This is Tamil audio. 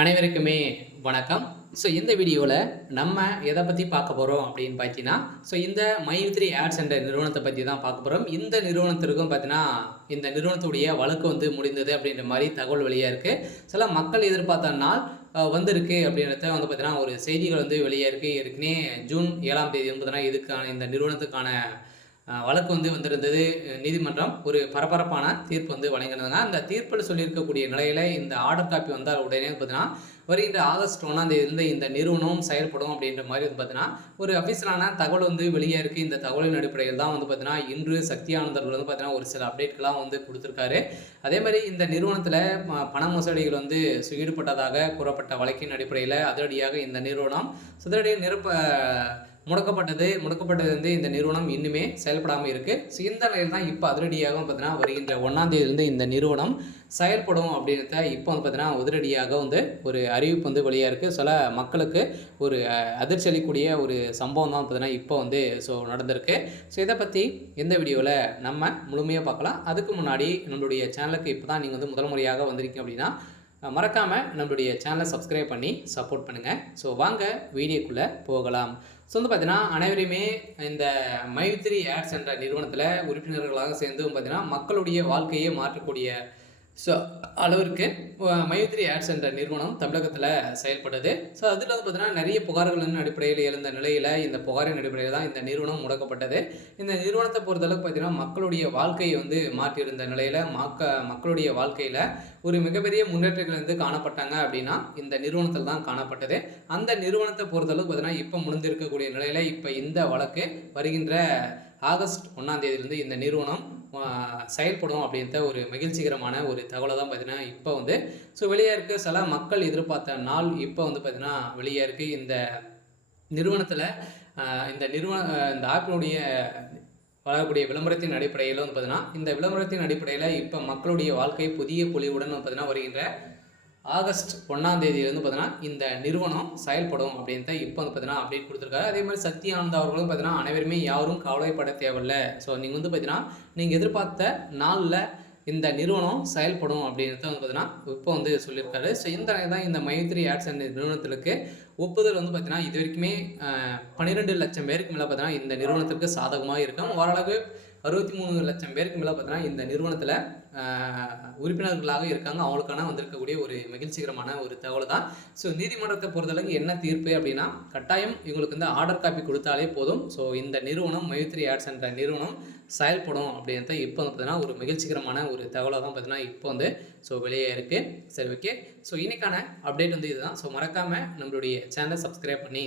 அனைவருக்குமே வணக்கம். இந்த வீடியோவில் நம்ம எதை பற்றி பார்க்க போகிறோம் அப்படின்னு பார்த்தீங்கன்னா, இந்த மை3 ஆட்ஸ் என்ற நிறுவனத்தை பற்றி தான் பார்க்க போகிறோம். இந்த நிறுவனத்திற்கும் பார்த்தீங்கன்னா, இந்த நிறுவனத்துடைய வழக்கு முடிந்தது அப்படின்ற மாதிரி தகவல் வெளியாக இருக்குது. சில மக்கள் எதிர்பார்த்த நாள் வந்திருக்கு அப்படின்றத பார்த்தீங்கன்னா, ஒரு செய்திகள் வெளியாக இருக்குது. ஏற்கனவே ஜூன் 7ஆம் தேதி பார்த்தீங்கன்னா, இதுக்கான இந்த நிறுவனத்துக்கான வழக்கு வந்திருந்தது. நீதிமன்றம் ஒரு பரபரப்பான தீர்ப்பு வழங்கியிருந்தாங்க. அந்த தீர்ப்பில் சொல்லியிருக்கக்கூடிய நிலையில் இந்த ஆர்டர் காப்பி வந்தால் உடனே பார்த்தீங்கன்னா, வருகின்ற ஆகஸ்ட் 1ஆம் தேதியிலிருந்து இந்த நிறுவனம் செயல்படும் அப்படின்ற மாதிரி பார்த்தீங்கன்னா, ஒரு அஃபிஷியலான தகவல் வெளியே இருக்குது. இந்த தகவலின் அடிப்படையில் தான் பார்த்தீங்கன்னா, இன்று சக்தி ஆனந்தர்கள் பார்த்தீங்கன்னா, ஒரு சில அப்டேட்கள்லாம் கொடுத்துருக்காரு. அதே மாதிரி இந்த நிறுவனத்தில் பண மோசடிகள் ஈடுபட்டதாக கூறப்பட்ட வழக்கின் அடிப்படையில் அதிரடியாக இந்த நிறுவனம் முடக்கப்பட்டது இந்த நிறுவனம் இன்னுமே செயல்படாமல் இருக்குது. இந்த நிலையில் தான் இப்போ அதிரடியாக பார்த்தீங்கன்னா, வருகின்ற 1ஆம் தேதியிலிருந்து இந்த நிறுவனம் செயல்படும் அப்படின்றத இப்போ பார்த்தீங்கன்னா, உதிரடியாக ஒரு அறிவிப்பு வெளியாக இருக்குது. சில மக்களுக்கு ஒரு அதிர்ச்சி அளிக்கக்கூடிய ஒரு சம்பவம் தான் பார்த்தீங்கன்னா, இப்போ நடந்திருக்கு. இதை பற்றி இந்த வீடியோவில் நம்ம முழுமையாக பார்க்கலாம். அதுக்கு முன்னாடி நம்மளுடைய சேனலுக்கு இப்போ தான் நீங்கள் முதல் முறையாக வந்திருக்கீங்க அப்படின்னா, மறக்காமல் நம்மளுடைய சேனலை சப்ஸ்கிரைப் பண்ணி சப்போர்ட் பண்ணுங்கள். வாங்க வீடியோக்குள்ளே போகலாம். பார்த்தீங்கன்னா, அனைவருமே இந்த மை3 ஆட்ஸ் என்ற நிறுவனத்தில் உறுப்பினர்களாக சேர்ந்து பார்த்தீங்கன்னா, மக்களுடைய வாழ்க்கையை மாற்றக்கூடிய அளவிற்கு மை3 ஆட்ஸ் என்ற நிறுவனம் தமிழகத்தில் செயல்படுது. அதில் பார்த்தீங்கன்னா, நிறைய புகார்களின் அடிப்படையில் எழுந்த நிலையில் இந்த புகாரின் அடிப்படையில் தான் இந்த நிறுவனம் முடக்கப்பட்டது. இந்த நிறுவனத்தை பொறுத்தளவுக்கு பார்த்தீங்கன்னா, மக்களுடைய வாழ்க்கையை மாற்றியிருந்த நிலையில் மக்களுடைய வாழ்க்கையில் ஒரு மிகப்பெரிய முன்னேற்றங்கள் காணப்பட்டாங்க அப்படின்னா இந்த நிறுவனத்தில் தான் காணப்பட்டது. அந்த நிறுவனத்தை பொறுத்தளவுக்கு பார்த்தீங்கன்னா, இப்போ முடிந்திருக்கக்கூடிய நிலையில் இப்போ இந்த வழக்கு வருகின்ற ஆகஸ்ட் 1ஆம் தேதியிலிருந்து இந்த நிறுவனம் செயல்படும் அப்படின்ற ஒரு மகிழ்ச்சிகரமான ஒரு தகவலை தான் பார்த்தீங்கன்னா, இப்போ வெளியே இருக்குது. சில மக்கள் எதிர்பார்த்த நாள் இப்போ பார்த்தீங்கன்னா வெளியே இருக்குது. இந்த நிறுவனத்தில் இந்த ஆப்பினுடைய வளரக்கூடிய விளம்பரத்தின் அடிப்படையில் பார்த்தீங்கன்னா, இந்த விளம்பரத்தின் அடிப்படையில் இப்போ மக்களுடைய வாழ்க்கை புதிய பொலிவுடன் பார்த்தீங்கன்னா, வருகின்ற ஆகஸ்ட் 1ஆம் தேதியிலிருந்து பார்த்தீங்கன்னா, இந்த நிறுவனம் செயல்படும் அப்படின்ட்டு இப்போ பார்த்தீங்கன்னா அப்டேட் கொடுத்துருக்காரு. அதே மாதிரி சக்தி ஆனந்த் அவர்களும் பார்த்தீங்கன்னா, அனைவருமே யாரும் கவலைப்பட தேவையில்லை. நீங்கள் பார்த்தீங்கன்னா, நீங்கள் எதிர்பார்த்த நாளில் இந்த நிறுவனம் செயல்படும் அப்படின்றத பார்த்தீங்கன்னா, இப்போ சொல்லியிருக்காரு. இந்த தான் இந்த மை3 ஆட்ஸ் என்ற நிறுவனத்திற்கு ஒப்புதல் பார்த்தீங்கன்னா, இது வரைக்குமே 12 லட்சம் பேருக்கு மேலே பார்த்தீங்கன்னா, இந்த நிறுவனத்திற்கு சாதகமாக இருக்கும். ஓரளவு 63 லட்சம் பேருக்கு மேலே பார்த்தீங்கன்னா, இந்த நிறுவனத்தில் உறுப்பினர்களாக இருக்காங்க. அவங்களுக்கான வந்திருக்கக்கூடிய ஒரு மகிழ்ச்சிகரமான ஒரு தகவல் தான். நீதிமன்றத்தை பொறுத்தளவுக்கு என்ன தீர்ப்பு அப்படின்னா, கட்டாயம் இவங்களுக்கு ஆர்டர் காப்பி கொடுத்தாலே போதும். இந்த நிறுவனம் மை3 ஆட்ஸ் என்ற நிறுவனம் செயல்படும் அப்படின்றத இப்போ பார்த்தீங்கன்னா, ஒரு மகிழ்ச்சிகரமான ஒரு தகவலாக தான் பார்த்தீங்கன்னா, இப்போ வெளியே இருக்குது. சரி, ஓகே. இன்னைக்கான அப்டேட் இதுதான். மறக்காமல் நம்மளுடைய சேனலை சப்ஸ்கிரைப் பண்ணி